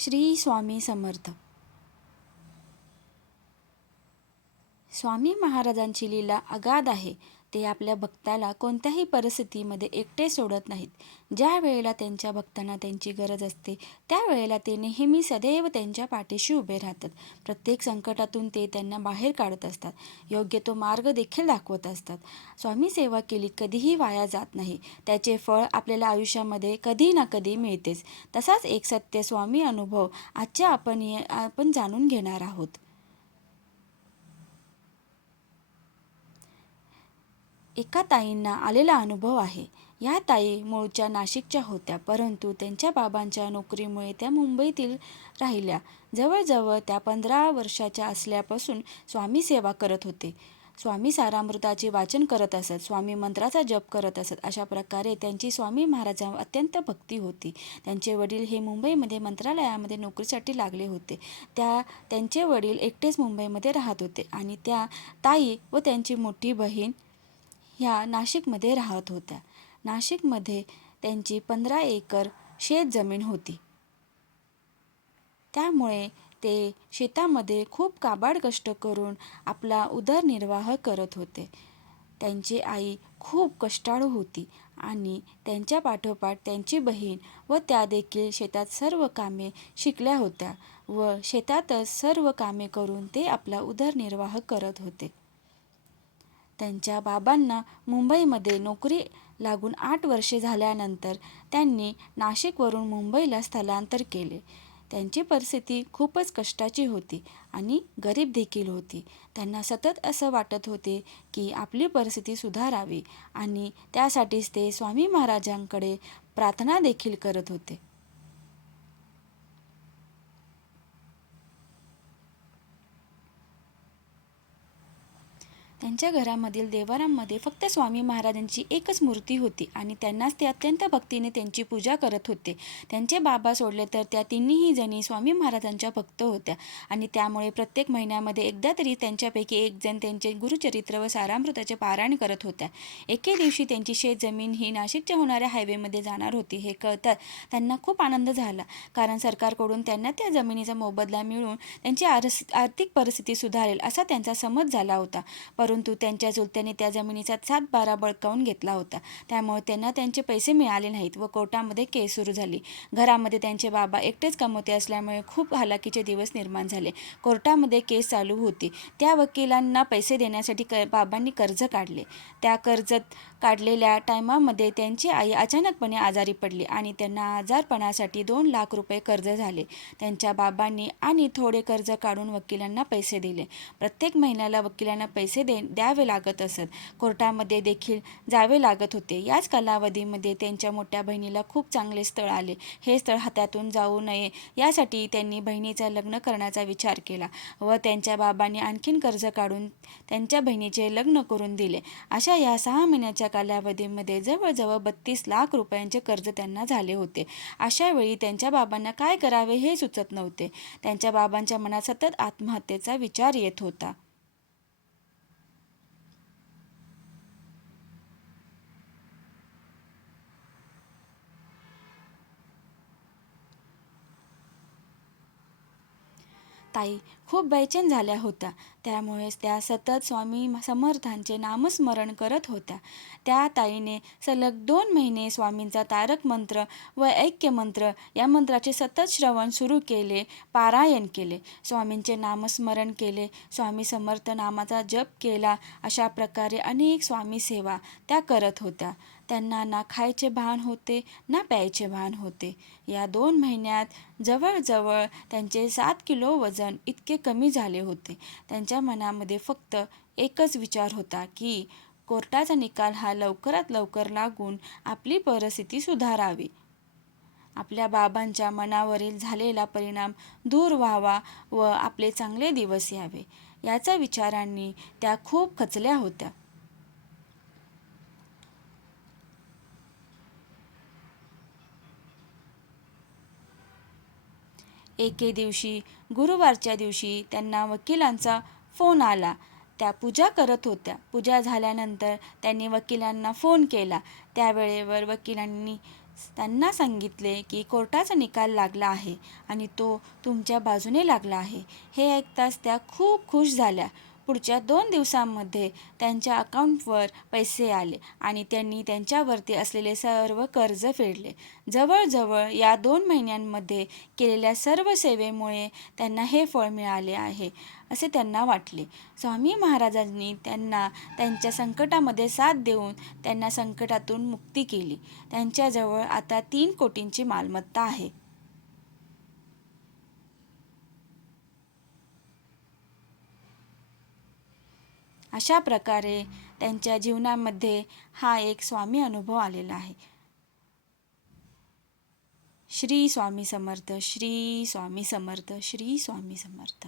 श्री स्वामी समर्थ. स्वामी महाराजांची लीला अगाध आहे. ते आपल्या भक्ताला कोणत्याही परिस्थितीमध्ये एकटे सोडत नाहीत. ज्या वेळेला त्यांच्या भक्तांना त्यांची गरज असते त्यावेळेला ते नेहमी सदैव त्यांच्या पाठीशी उभे राहतात. प्रत्येक संकटातून ते त्यांना बाहेर काढत असतात. योग्य तो मार्ग देखील दाखवत असतात. स्वामी सेवा केली कधीही वाया जात नाही. त्याचे फळ आपल्याला आयुष्यामध्ये कधी ना कधी मिळतेच. तसाच एक सत्य स्वामी अनुभव आजच्या आपण जाणून घेणार आहोत. एका ताईंना आलेला अनुभव आहे. या ताई मूळच्या नाशिकच्या होत्या, परंतु त्यांच्या बाबांच्या नोकरीमुळे त्या मुंबईतील राहिल्या. जवळजवळ त्या 15 वर्षाच्या असल्यापासून स्वामी सेवा करत होते. स्वामी सारामृताचे वाचन करत असत, स्वामी मंत्राचा जप करत असत. अशा प्रकारे त्यांची स्वामी महाराजांवर अत्यंत भक्ती होती. त्यांचे वडील हे मुंबईमध्ये मंत्रालयामध्ये नोकरीसाठी लागले होते. त्यांचे वडील एकटेच मुंबईमध्ये राहत होते आणि त्या ताई व त्यांची मोठी बहीण ह्या नाशिकमध्ये राहत होत्या. नाशिकमध्ये त्यांची 15 एकर शेतजमीन होती. त्यामुळे ते शेतामध्ये खूप काबाड कष्ट करून आपला उदरनिर्वाह करत होते. त्यांची आई खूप कष्टाळू होती आणि त्यांच्या पाठोपाठ त्यांची बहीण व त्या देखील शेतात सर्व कामे शिकल्या होत्या व शेतातच सर्व कामे करून ते आपला उदरनिर्वाह करत होते. त्यांच्या बाबांना मुंबईमध्ये नोकरी लागून 8 वर्षे झाल्यानंतर त्यांनी नाशिकवरून मुंबईला स्थलांतर केले. त्यांची परिस्थिती खूपच कष्टाची होती आणि गरीब देखील होती. त्यांना सतत असं वाटत होते की आपली परिस्थिती सुधारावी आणि त्यासाठीच ते स्वामी महाराजांकडे प्रार्थना देखील करत होते. त्यांच्या घरामधील देवारामध्ये फक्त स्वामी महाराजांची एकच मूर्ती होती आणि त्यांनाच ते अत्यंत भक्तीने त्यांची पूजा करत होते. त्यांचे बाबा सोडले तर त्या तिन्हीही जणी स्वामी महाराजांच्या भक्त होत्या आणि त्यामुळे प्रत्येक महिन्यामध्ये एकदा तरी त्यांच्यापैकी एक जण त्यांचे गुरुचरित्र व सारामृताचे पारायण करत होत्या. एके दिवशी त्यांची शेतजमीन ही नाशिकच्या होणाऱ्या हायवेमध्ये जाणार होती हे कळताच त्यांना खूप आनंद झाला, कारण सरकारकडून त्यांना त्या जमिनीचा मोबदला मिळून त्यांची आर्थिक परिस्थिती सुधारेल असा त्यांचा समज झाला होता. परंतु त्यांच्या चुलत्याने त्या जमिनीचा 7/12 बळकावून घेतला होता. त्यामुळे त्यांना त्यांचे पैसे मिळाले नाहीत व कोर्टामध्ये केस सुरू झाली. घरामध्ये त्यांचे बाबा एकटेच कमवते असल्यामुळे खूप हालाकीचे दिवस निर्माण झाले. कोर्टामध्ये केस चालू होती. त्या वकिलांना पैसे देण्यासाठी बाबांनी कर्ज काढले. त्या कर्जात काढलेल्या टायमामध्ये त्यांची आई अचानकपणे आजारी पडली आणि त्यांना आजारपणासाठी 2 लाख रुपये कर्ज झाले. त्यांच्या बाबांनी आणि थोडे कर्ज काढून वकिलांना पैसे दिले. प्रत्येक महिन्याला वकिलांना पैसे द्यावे लागत असत. कोर्टामध्ये देखील जावे लागत होते. याच कालावधीमध्ये त्यांच्या मोठ्या बहिणीला खूप चांगले स्थळ आले. हे स्थळ हातातून जाऊ नये यासाठी त्यांनी बहिणीचं लग्न करण्याचा विचार केला व त्यांच्या बाबांनी आणखीन कर्ज काढून त्यांच्या बहिणीचे लग्न करून दिले. अशा या 6 महिन्याच्या कालावधीमध्ये जवळजवळ 32 लाख रुपयांचे कर्ज त्यांना झाले होते. अशा वेळी त्यांच्या बाबांना काय करावे हे सुचत नव्हते. त्यांच्या बाबांच्या मनात सतत आत्महत्येचा विचार येत होता. ताई खूप बेचैन झाल्या होत्या. त्यामुळेच त्या सतत स्वामी समर्थांचे नामस्मरण करत होत्या. त्या ताईने सलग 2 महिने स्वामींचा तारक मंत्र व ऐक्य मंत्र या मंत्राचे सतत श्रवण सुरू केले, पारायण केले, स्वामींचे नामस्मरण केले, स्वामी समर्थ नामाचा जप केला. अशा प्रकारे अनेक स्वामी सेवा त्या करत होत्या. त्यांना ना खायचे भान होते ना प्यायचे भान होते. या 2 महिन्यात जवळजवळ त्यांचे 7 किलो वजन इतके कमी झाले होते. त्यांच्या मनामध्ये फक्त एकच विचार होता की कोर्टाचा निकाल हा लवकरात लवकर लागून आपली परिस्थिती सुधारावी, आपल्या बाबांच्या मनावरील झालेला परिणाम दूर व्हावा व आपले चांगले दिवस यावे याच्या विचारांनी त्या खूप खचल्या होत्या. एके दिवशी गुरुवारच्या दिवशी त्यांना वकिलांचा फोन आला. त्या पूजा करत होत्या. पूजा झाल्यानंतर त्यांनी वकिलांना फोन केला. त्यावेळेवर वकिलांनी त्यांना सांगितले की कोर्टाचा निकाल लागला आहे आणि तो तुमच्या बाजूने लागला आहे. हे ऐकताच त्या खूप खुश झाल्या. पुढच्या 2 दिवसांमध्ये त्यांच्या अकाउंटवर पैसे आले आणि त्यांनी त्यांच्यावरती असलेले सर्व कर्ज फेडले. जवळजवळ या 2 महिन्यांमध्ये केलेल्या सर्व सेवेमुळे त्यांना हे फळ मिळाले आहे, असे त्यांना वाटले. स्वामी महाराजांनी त्यांना त्यांच्या संकटामध्ये साथ देऊन त्यांना संकटातून मुक्ती केली. त्यांच्याजवळ आता 3 कोटींची मालमत्ता आहे. अशा प्रकारे त्यांच्या जीवनामध्ये हा एक स्वामी अनुभव आलेला आहे. श्री स्वामी समर्थ, श्री स्वामी समर्थ, श्री स्वामी समर्थ.